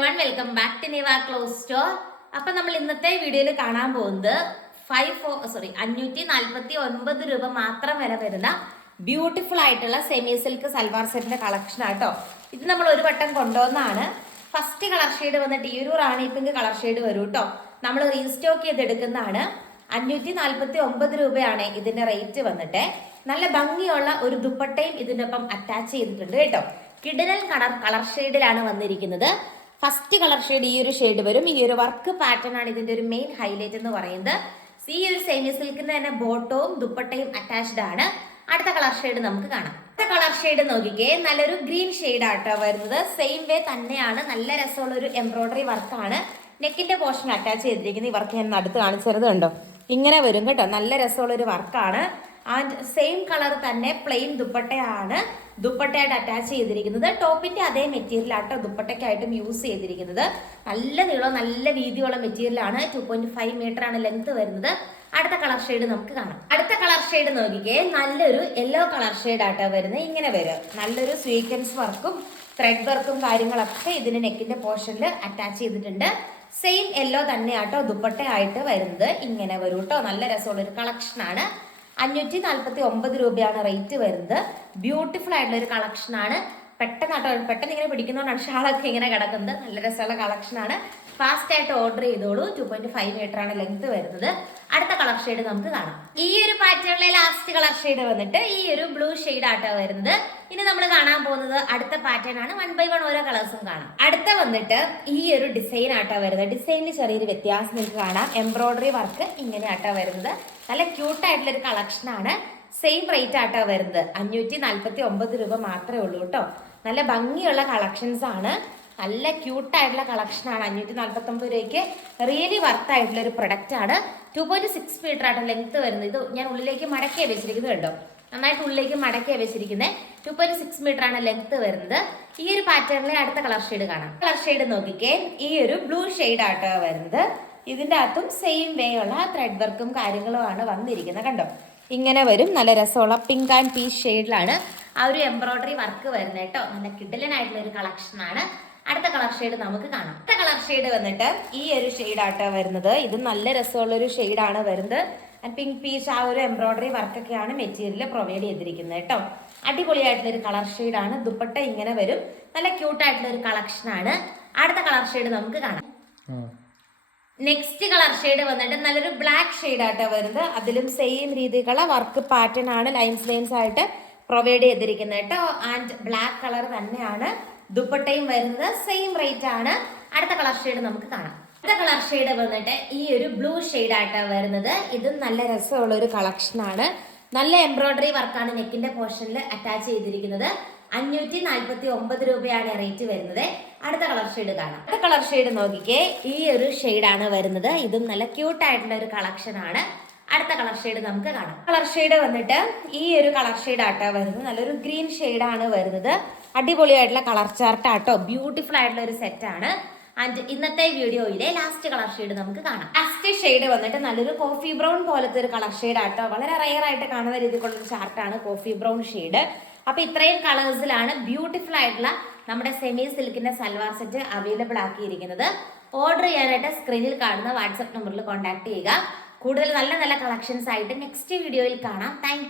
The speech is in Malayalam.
Everyone, welcome back to Niva cloth store. അപ്പൊ നമ്മൾ ഇന്നത്തെ വീഡിയോയിൽ കാണാൻ പോകുന്നത് 549 രൂപ മാത്രം വില വരുന്ന ബ്യൂട്ടിഫുൾ ആയിട്ടുള്ള സെമി സിൽക്ക് സൽവാർ സെറ്റിന്റെ കളക്ഷൻ ആട്ടോ. ഇത് നമ്മൾ ഒരു വട്ടം കൊണ്ടുവന്നാണ്. ഫസ്റ്റ് കളർ ഷെയ്ഡ് വന്നിട്ട് ഈ ഒരു റാണി പിങ്ക് കളർ ഷെയ്ഡ് വരും കേട്ടോ. നമ്മൾ റീസ്റ്റോക്ക് ചെയ്തെടുക്കുന്നതാണ്. 549 രൂപയാണ് ഇതിന്റെ റേറ്റ് വന്നിട്ട്. നല്ല ഭംഗിയുള്ള ഒരു ദുപ്പട്ടയും ഇതിന്റെ ഒപ്പം അറ്റാച്ച് ചെയ്തിട്ടുണ്ട് കേട്ടോ. കിഡിനൽ കളർ ഷെയ്ഡിലാണ് വന്നിരിക്കുന്നത്. ഫസ്റ്റ് കളർ ഷെയ്ഡ് ഈ ഒരു ഷെയ്ഡ് വരും. ഈ ഒരു വർക്ക് പാറ്റേൺ ആണ് ഇതിന്റെ ഒരു മെയിൻ ഹൈലൈറ്റ് എന്ന് പറയുന്നത്. ഈ ഒരു സെമി സിൽക്കിന്റെ തന്നെ ബോട്ടവും ദുപ്പട്ടയും അറ്റാച്ച്ഡ് ആണ്. അടുത്ത കളർ ഷെയ്ഡ് നമുക്ക് കാണാം. അടുത്ത കളർ ഷെയ്ഡ് നോക്കിക്കേ, നല്ലൊരു ഗ്രീൻ ഷെയ്ഡ് ആട്ടോ വരുന്നത്. സെയിം വേ തന്നെയാണ്, നല്ല രസമുള്ള ഒരു എംബ്രോയിഡറി വർക്കാണ് നെക്കിന്റെ പോർഷൻ അറ്റാച്ച് ചെയ്തിരിക്കുന്നത്. ഈ വർക്ക് ഞാൻ അടുത്ത് കാണിച്ചത് കണ്ടോ, ഇങ്ങനെ വരും കേട്ടോ. നല്ല രസമുള്ള ഒരു വർക്കാണ്. ആൻഡ് സെയിം കളർ തന്നെ പ്ലെയിൻ ദുപ്പട്ടയാണ് ദുപ്പട്ടയായിട്ട് അറ്റാച്ച് ചെയ്തിരിക്കുന്നത്. ടോപ്പിന്റെ അതേ മെറ്റീരിയൽ ആട്ടോ ദുപ്പട്ടയ്ക്കായിട്ടും യൂസ് ചെയ്തിരിക്കുന്നത്. നല്ല നീളം നല്ല വീതിയുള്ള മെറ്റീരിയലാണ്. 2.5 മീറ്റർ ആണ് ലെങ്ത് വരുന്നത്. അടുത്ത കളർ ഷെയ്ഡ് നമുക്ക് കാണാം. അടുത്ത കളർ ഷെയ്ഡ് നോക്കിക്കേ, നല്ലൊരു യെല്ലോ കളർ ഷെയ്ഡ് ആട്ടോ വരുന്നത്. ഇങ്ങനെ വരും നല്ലൊരു സ്വീക്വൻസ് വർക്കും ത്രെഡ് വർക്കും കാര്യങ്ങളൊക്കെ ഇതിന് നെക്കിന്റെ പോർഷനിൽ അറ്റാച്ച് ചെയ്തിട്ടുണ്ട്. സെയിം യെല്ലോ തന്നെ ആട്ടോ ദുപ്പട്ടയായിട്ട് വരുന്നത്. ഇങ്ങനെ വരും കേട്ടോ. നല്ല രസമുള്ള ഒരു കളക്ഷൻ ആണ്. 549 രൂപയാണ് റേറ്റ് വരുന്നത്. ബ്യൂട്ടിഫുൾ ആയിട്ടുള്ള ഒരു കളക്ഷൻ ആണ്. പെട്ടെന്ന് ഇങ്ങനെ പിടിക്കുന്നതുകൊണ്ടാണ് ഷാളൊക്കെ ഇങ്ങനെ കിടക്കുന്നത്. നല്ല രസമുള്ള കളക്ഷൻ ആണ്. ഫാസ്റ്റ് ആയിട്ട് ഓർഡർ ചെയ്തോളൂ. 2.5 മീറ്റർ ആണ് ലെങ്ത് വരുന്നത്. അടുത്ത കളർ ഷെയ്ഡ് നമുക്ക് കാണാം. ഈ ഒരു പാറ്റേണിലെ ലാസ്റ്റ് കളർ ഷെയ്ഡ് വന്നിട്ട് ഈ ഒരു ബ്ലൂ ഷെയ്ഡ് ആട്ടോ വരുന്നത്. ഇനി നമ്മൾ കാണാൻ പോകുന്നത് അടുത്ത പാറ്റേൺ ആണ്. 1 by 1 ഓരോ കളേഴ്സും കാണാം. അടുത്ത വന്നിട്ട് ഈ ഒരു ഡിസൈൻ ആട്ടോ വരുന്നത്. ഡിസൈനിൽ ചെറിയൊരു വ്യത്യാസം നിങ്ങൾക്ക് കാണാം. എംബ്രോയിഡറി വർക്ക് ഇങ്ങനെ ആട്ടോ വരുന്നത്. നല്ല ക്യൂട്ട് ആയിട്ടുള്ള ഒരു കളക്ഷൻ ആണ്. സെയിം റേറ്റ് ആട്ടോ വരുന്നത്. 549 രൂപ മാത്രമേ ഉള്ളൂ കേട്ടോ. നല്ല ഭംഗിയുള്ള കളക്ഷൻസ് ആണ്. നല്ല ക്യൂട്ടായിട്ടുള്ള കളക്ഷനാണ്. 549 രൂപയ്ക്ക് റിയലി വർത്ത് ആയിട്ടുള്ള ഒരു പ്രൊഡക്റ്റ് ആണ്. 2.6 മീറ്റർ ആയിട്ട് ലെങ്ത് വരുന്നത്. ഇത് ഞാൻ ഉള്ളിലേക്ക് മടക്കിയാണ് വെച്ചിരിക്കുന്നത് കേട്ടോ. നന്നായിട്ട് ഉള്ളിലേക്ക് മടക്കിയാണ് വെച്ചിരിക്കുന്നത്. 2.6 മീറ്റർ ആണ് ലെങ്ത് വരുന്നത്. ഈ ഒരു പാറ്റേണിലെ അടുത്ത കളർ ഷെയ്ഡ് കാണാം. കളർ ഷെയ്ഡ് നോക്കിക്കേ, ഈ ഒരു ബ്ലൂ ഷെയ്ഡ് ആട്ടോ വരുന്നത്. ഇതിൻ്റെ അകത്തും സെയിം വേ ഉള്ള ത്രെഡ് വർക്കും കാര്യങ്ങളും ആണ് വന്നിരിക്കുന്നത് കണ്ടോ. ഇങ്ങനെ വരും. നല്ല രസമുള്ള പിങ്ക് ആൻഡ് പീച്ച് ഷെയ്ഡിലാണ് ആ ഒരു എംബ്രോയിഡറി വർക്ക് വരുന്നത് കേട്ടോ. നല്ല കിഡിലനായിട്ടുള്ള ഒരു കളക്ഷനാണ്. അടുത്ത കളർ ഷെയ്ഡ് നമുക്ക് കാണാം. അടുത്ത കളർ ഷെയ്ഡ് വന്നിട്ട് ഈ ഒരു ഷെയ്ഡ് ആട്ടോ വരുന്നത്. ഇത് നല്ല രസമുള്ള ഒരു ഷെയ്ഡാണ് വരുന്നത്. പിങ്ക് പീച്ച് ആ ഒരു എംബ്രോയിഡറി വർക്കൊക്കെയാണ് മെറ്റീരിയൽ പ്രൊവൈഡ് ചെയ്തിരിക്കുന്നത് കേട്ടോ. അടിപൊളിയായിട്ടുള്ള ഒരു കളർ ഷെയ്ഡാണ്. ദുപ്പട്ട ഇങ്ങനെ വരും. നല്ല ക്യൂട്ടായിട്ടുള്ള ഒരു കളക്ഷനാണ്. അടുത്ത കളർ ഷെയ്ഡ് നമുക്ക് കാണാം. നെക്സ്റ്റ് കളർ ഷെയ്ഡ് വന്നിട്ട് നല്ലൊരു ബ്ലാക്ക് ഷെയ്ഡ് ആട്ടോ വരുന്നത്. അതിലും സെയിം രീതിക്കുള്ള വർക്ക് പാറ്റേൺ ആണ് ലൈൻസ് ആയിട്ട് പ്രൊവൈഡ് ചെയ്തിരിക്കുന്നത് കേട്ടോ. ആൻഡ് ബ്ലാക്ക് കളർ തന്നെയാണ് ദുപ്പട്ടയും വരുന്നത്. സെയിം റേറ്റ് ആണ്. അടുത്ത കളർ ഷെയ്ഡ് നമുക്ക് കാണാം. അടുത്ത കളർ ഷെയ്ഡ് വന്നിട്ട് ഈ ഒരു ബ്ലൂ ഷെയ്ഡ് ആട്ടോ വരുന്നത്. ഇതും നല്ല രസമുള്ള ഒരു കളക്ഷനാണ്. നല്ല എംബ്രോയിഡറി വർക്കാണ് നെക്കിന്റെ പോർഷനിൽ അറ്റാച്ച് ചെയ്തിരിക്കുന്നത്. 549 രൂപയാണ് റേറ്റ് വരുന്നത്. അടുത്ത കളർ ഷെയ്ഡ് കാണാം. അടുത്ത കളർ ഷെയ്ഡ് നോക്കിക്കേ, ഈ ഒരു ഷെയ്ഡാണ് വരുന്നത്. ഇതും നല്ല ക്യൂട്ട് ആയിട്ടുള്ള ഒരു കളക്ഷൻ ആണ്. അടുത്ത കളർ ഷെയ്ഡ് നമുക്ക് കാണാം. കളർ ഷെയ്ഡ് വന്നിട്ട് ഈ ഒരു കളർ ഷെയ്ഡ് ആട്ടോ വരുന്നത്. നല്ലൊരു ഗ്രീൻ ഷെയ്ഡാണ് വരുന്നത്. അടിപൊളിയായിട്ടുള്ള കളർ ചാർട്ട് ആട്ടോ. ബ്യൂട്ടിഫുൾ ആയിട്ടുള്ള ഒരു സെറ്റ് ആണ്. ആൻഡ് ഇന്നത്തെ വീഡിയോയിലെ ലാസ്റ്റ് കളർ ഷെയ്ഡ് നമുക്ക് കാണാം. ലാസ്റ്റ് ഷെയ്ഡ് വന്നിട്ട് നല്ലൊരു കോഫി ബ്രൗൺ പോലത്തെ ഒരു കളർ ഷെയ്ഡ് ആട്ടോ. വളരെ റയർ ആയിട്ട് കാണുന്ന രീതിയിലുള്ള ഒരു ചാർട്ടാണ് കോഫി ബ്രൗൺ ഷെയ്ഡ്. അപ്പൊ ഇത്രയും കളേഴ്സിലാണ് ബ്യൂട്ടിഫുൾ ആയിട്ടുള്ള നമ്മുടെ സെമി സിൽക്കിന്റെ സൽവാർ സെറ്റ് അവൈലബിൾ ആക്കിയിരിക്കുന്നത്. ഓർഡർ ചെയ്യാനായിട്ട് സ്ക്രീനിൽ കാണുന്ന വാട്സ്ആപ്പ് നമ്പറിൽ കോൺടാക്ട് ചെയ്യുക. കൂടുതൽ നല്ല കളക്ഷൻസ് ആയിട്ട് നെക്സ്റ്റ് വീഡിയോയിൽ കാണാം. താങ്ക്